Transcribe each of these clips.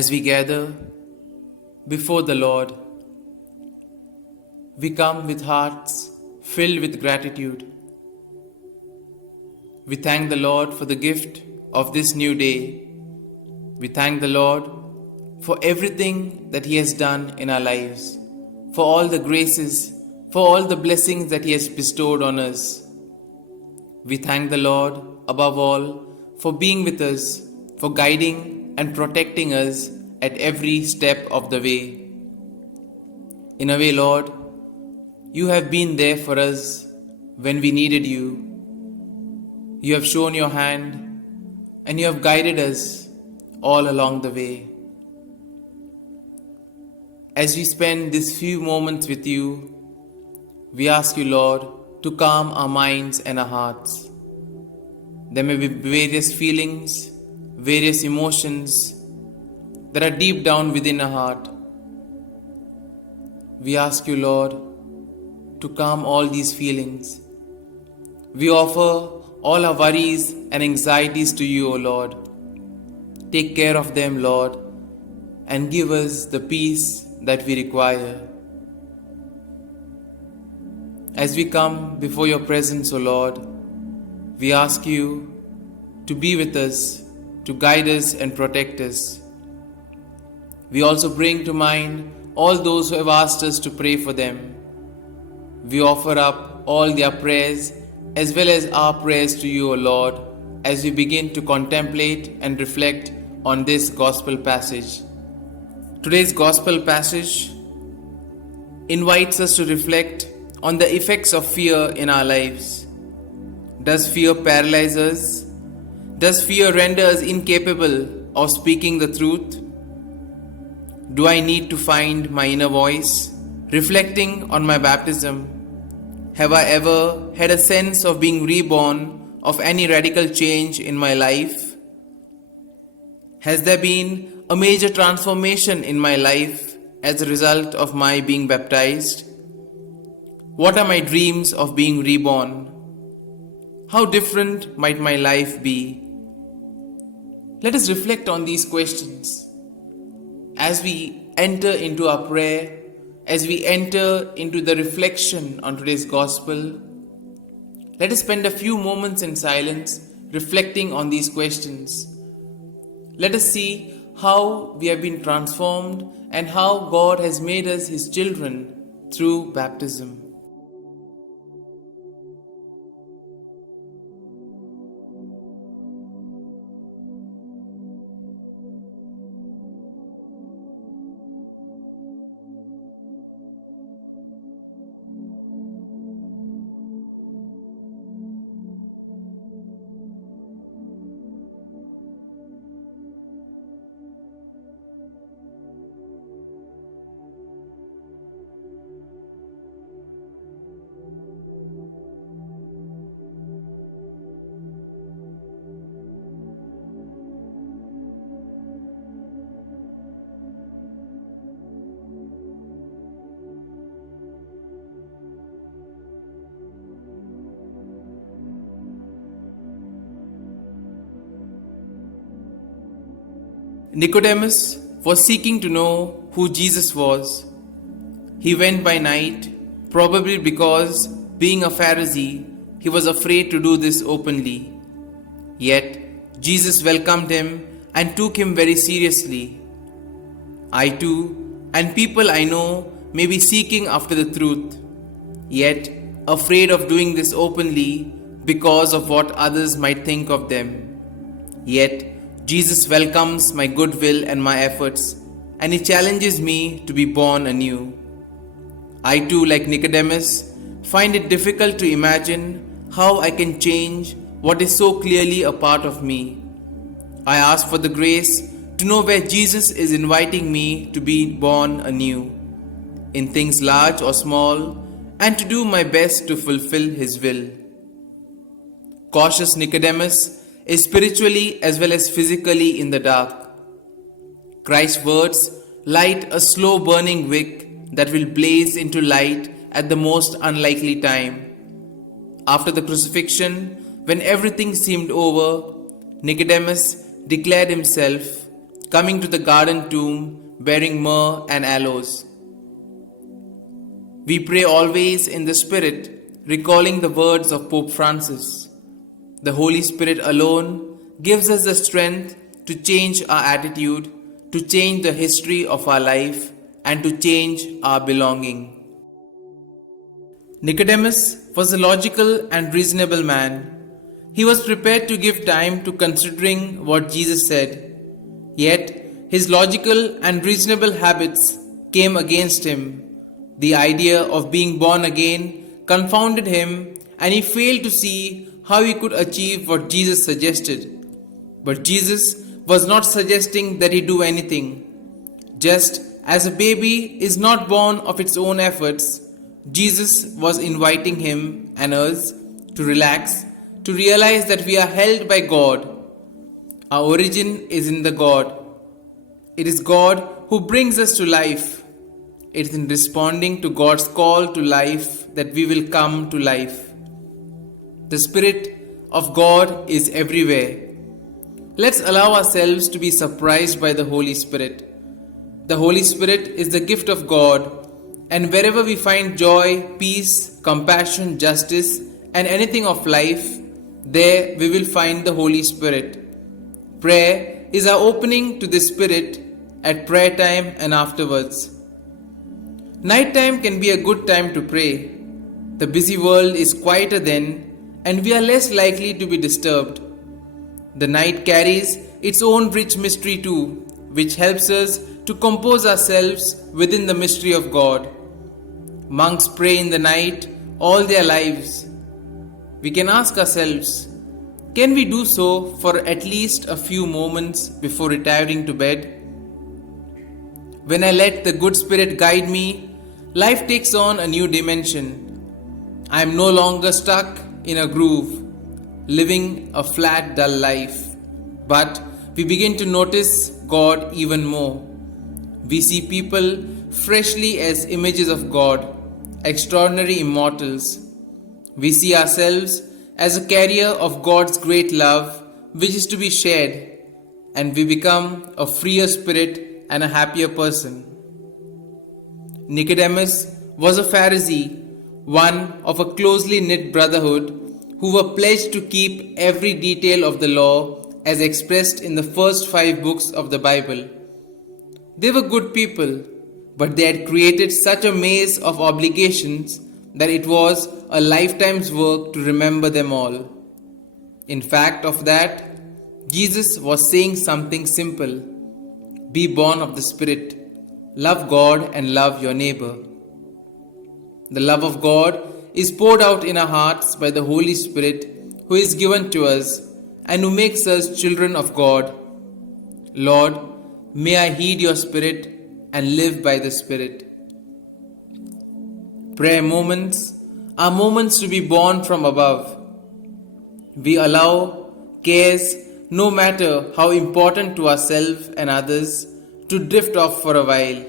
As we gather before the Lord, we come with hearts filled with gratitude. We thank the Lord for the gift of this new day. We thank the Lord for everything that He has done in our lives, for all the graces, for all the blessings that He has bestowed on us. We thank the Lord above all for being with us, for guiding and protecting us at every step of the way. In a way, Lord, You have been there for us when we needed You. You have shown Your hand and You have guided us all along the way. As we spend these few moments with You, we ask You, Lord, to calm our minds and our hearts. There may be various feelings, various emotions that are deep down within our heart. We ask You, Lord, to calm all these feelings. We offer all our worries and anxieties to You, O Lord. Take care of them, Lord, and give us the peace that we require. As we come before Your presence, O Lord, we ask You to be with us, to guide us and protect us. We also bring to mind all those who have asked us to pray for them. We offer up all their prayers as well as our prayers to You, O Lord, as we begin to contemplate and reflect on this gospel passage. Today's gospel passage invites us to reflect on the effects of fear in our lives. Does fear paralyze us? Does fear render us incapable of speaking the truth? Do I need to find my inner voice, reflecting on my baptism? Have I ever had a sense of being reborn, of any radical change in my life? Has there been a major transformation in my life as a result of my being baptized? What are my dreams of being reborn? How different might my life be? Let us reflect on these questions as we enter into our prayer, as we enter into the reflection on today's gospel. Let us spend a few moments in silence reflecting on these questions. Let us see how we have been transformed and how God has made us His children through baptism. Nicodemus was seeking to know who Jesus was. He went by night, probably because, being a Pharisee, he was afraid to do this openly. Yet, Jesus welcomed him and took him very seriously. I too, and people I know, may be seeking after the truth, yet afraid of doing this openly because of what others might think of them. Yet, Jesus welcomes my goodwill and my efforts, and He challenges me to be born anew. I too, like Nicodemus, find it difficult to imagine how I can change what is so clearly a part of me. I ask for the grace to know where Jesus is inviting me to be born anew, in things large or small, and to do my best to fulfill His will. Cautious Nicodemus is spiritually as well as physically in the dark. Christ's words light a slow burning wick that will blaze into light at the most unlikely time. After the crucifixion, when everything seemed over, Nicodemus declared himself coming to the garden tomb bearing myrrh and aloes. We pray always in the Spirit, recalling the words of Pope Francis. The Holy Spirit alone gives us the strength to change our attitude, to change the history of our life, and to change our belonging. Nicodemus was a logical and reasonable man. He was prepared to give time to considering what Jesus said. Yet, his logical and reasonable habits came against him. The idea of being born again confounded him, and he failed to see how he could achieve what Jesus suggested. But Jesus was not suggesting that he do anything. Just as a baby is not born of its own efforts, Jesus was inviting him and us to relax, to realize that we are held by God. Our origin is in the God. It is God who brings us to life. It is in responding to God's call to life that we will come to life. The Spirit of God is everywhere. Let's allow ourselves to be surprised by the Holy Spirit. The Holy Spirit is the gift of God, and wherever we find joy, peace, compassion, justice, and anything of life, there we will find the Holy Spirit. Prayer is our opening to the Spirit at prayer time and afterwards. Night time can be a good time to pray. The busy world is quieter then, and we are less likely to be disturbed. The night carries its own rich mystery too, which helps us to compose ourselves within the mystery of God. Monks pray in the night all their lives. We can ask ourselves, can we do so for at least a few moments before retiring to bed? When I let the good Spirit guide me, life takes on a new dimension. I am no longer stuck in a groove, living a flat, dull life. But we begin to notice God even more. We see people freshly as images of God, extraordinary immortals. We see ourselves as a carrier of God's great love, which is to be shared, and we become a freer spirit and a happier person. Nicodemus was a Pharisee, one of a closely knit brotherhood who were pledged to keep every detail of the law as expressed in the first 5 books of the Bible. They were good people, but they had created such a maze of obligations that it was a lifetime's work to remember them all. In fact of that, Jesus was saying something simple. Be born of the Spirit. Love God and love your neighbor. The love of God is poured out in our hearts by the Holy Spirit who is given to us and who makes us children of God. Lord, may I heed your Spirit and live by the Spirit. Prayer moments are moments to be born from above. We allow cares, no matter how important to ourselves and others, to drift off for a while.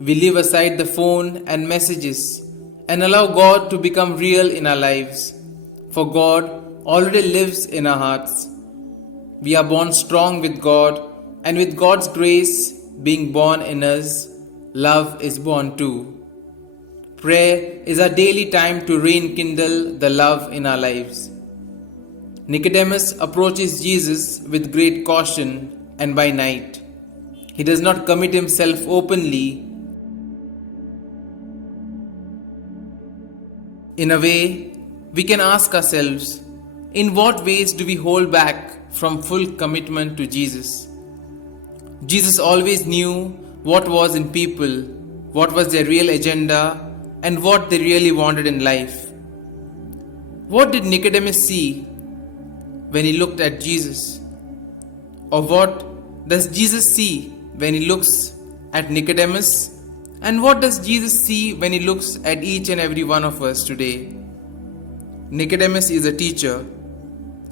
We leave aside the phone and messages and allow God to become real in our lives, for God already lives in our hearts. We are born strong with God, and with God's grace being born in us, love is born too. Prayer is our daily time to rekindle the love in our lives. Nicodemus approaches Jesus with great caution and by night. He does not commit himself openly. In a way, we can ask ourselves, in what ways do we hold back from full commitment to Jesus? Jesus always knew what was in people, what was their real agenda, and what they really wanted in life. What did Nicodemus see when he looked at Jesus? Or what does Jesus see when he looks at Nicodemus? And what does Jesus see when he looks at each and every one of us today? Nicodemus is a teacher.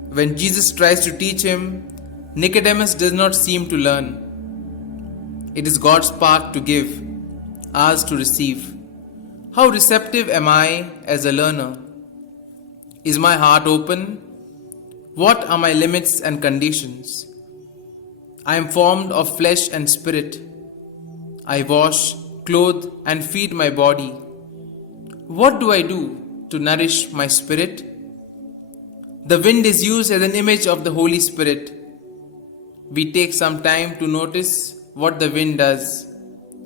When Jesus tries to teach him, Nicodemus does not seem to learn. It is God's part to give, ours to receive. How receptive am I as a learner? Is my heart open? What are my limits and conditions? I am formed of flesh and spirit. I wash, clothe, and feed my body. What do I do to nourish my spirit? The wind is used as an image of the Holy Spirit. We take some time to notice what the wind does,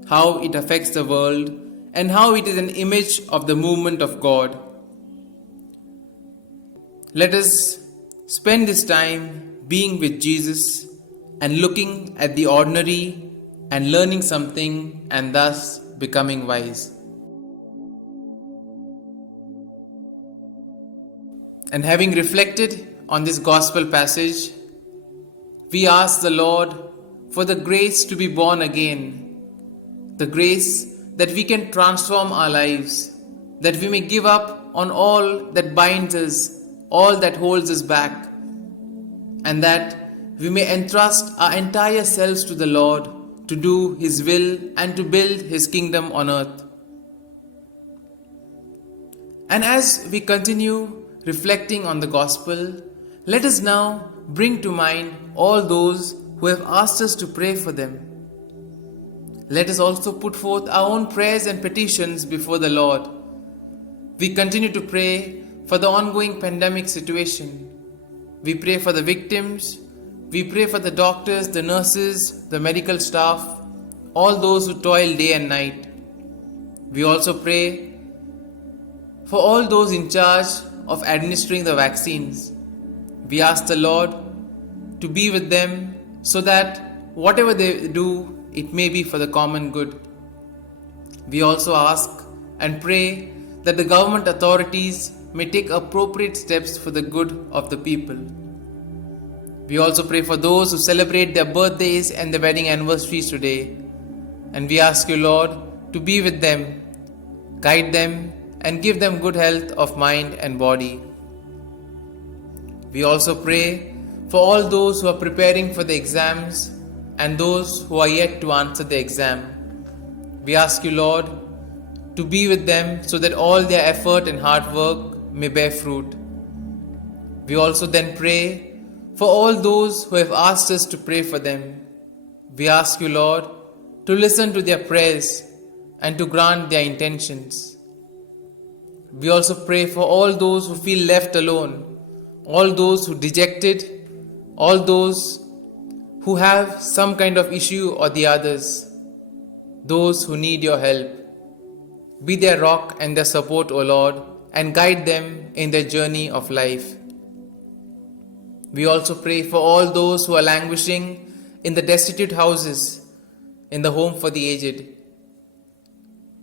how it affects the world, and how it is an image of the movement of God. Let us spend this time being with Jesus and looking at the ordinary and learning something and thus becoming wise. And having reflected on this gospel passage, we ask the Lord for the grace to be born again, the grace that we can transform our lives, that we may give up on all that binds us, all that holds us back, and that we may entrust our entire selves to the Lord to do His will and to build His kingdom on earth. And as we continue reflecting on the gospel, let us now bring to mind all those who have asked us to pray for them. Let us also put forth our own prayers and petitions before the Lord. We continue to pray for the ongoing pandemic situation. We pray for the victims. We pray for the doctors, the nurses, the medical staff, all those who toil day and night. We also pray for all those in charge of administering the vaccines. We ask the Lord to be with them so that whatever they do, it may be for the common good. We also ask and pray that the government authorities may take appropriate steps for the good of the people. We also pray for those who celebrate their birthdays and their wedding anniversaries today. And we ask you, Lord, to be with them, guide them, and give them good health of mind and body. We also pray for all those who are preparing for the exams and those who are yet to answer the exam. We ask you, Lord, to be with them so that all their effort and hard work may bear fruit. We also then pray for all those who have asked us to pray for them. We ask you, Lord, to listen to their prayers and to grant their intentions. We also pray for all those who feel left alone, all those who dejected, all those who have some kind of issue or the others, those who need your help. Be their rock and their support, O Lord, and guide them in their journey of life. We also pray for all those who are languishing in the destitute houses, in the home for the aged.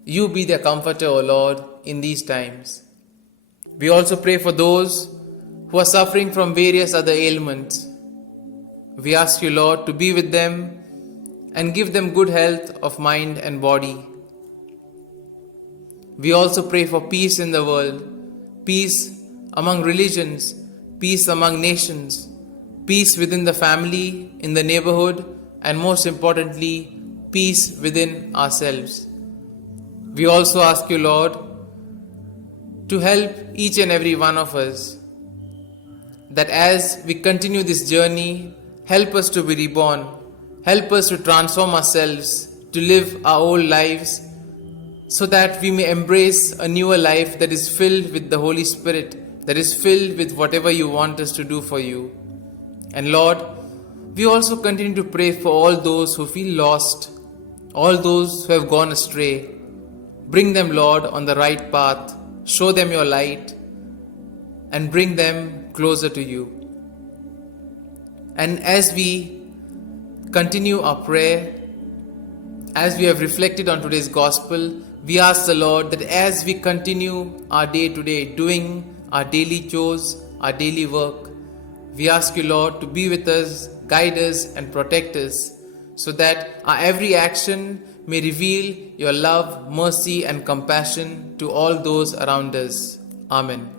You be their comforter, O Lord, in these times. We also pray for those who are suffering from various other ailments. We ask you, Lord, to be with them and give them good health of mind and body. We also pray for peace in the world, peace among religions, peace among nations, peace within the family, in the neighborhood, and most importantly, peace within ourselves. We also ask you, Lord, to help each and every one of us, that as we continue this journey, help us to be reborn, help us to transform ourselves, to live our old lives, so that we may embrace a newer life that is filled with the Holy Spirit, that is filled with whatever you want us to do for you. And Lord, we also continue to pray for all those who feel lost, all those who have gone astray. Bring them, Lord, on the right path, show them your light, and bring them closer to you. And as we continue our prayer, as we have reflected on today's gospel, we ask the Lord that as we continue our day to day, doing our daily chores, our daily work, we ask you, Lord, to be with us, guide us, and protect us, so that our every action may reveal your love, mercy, and compassion to all those around us. Amen.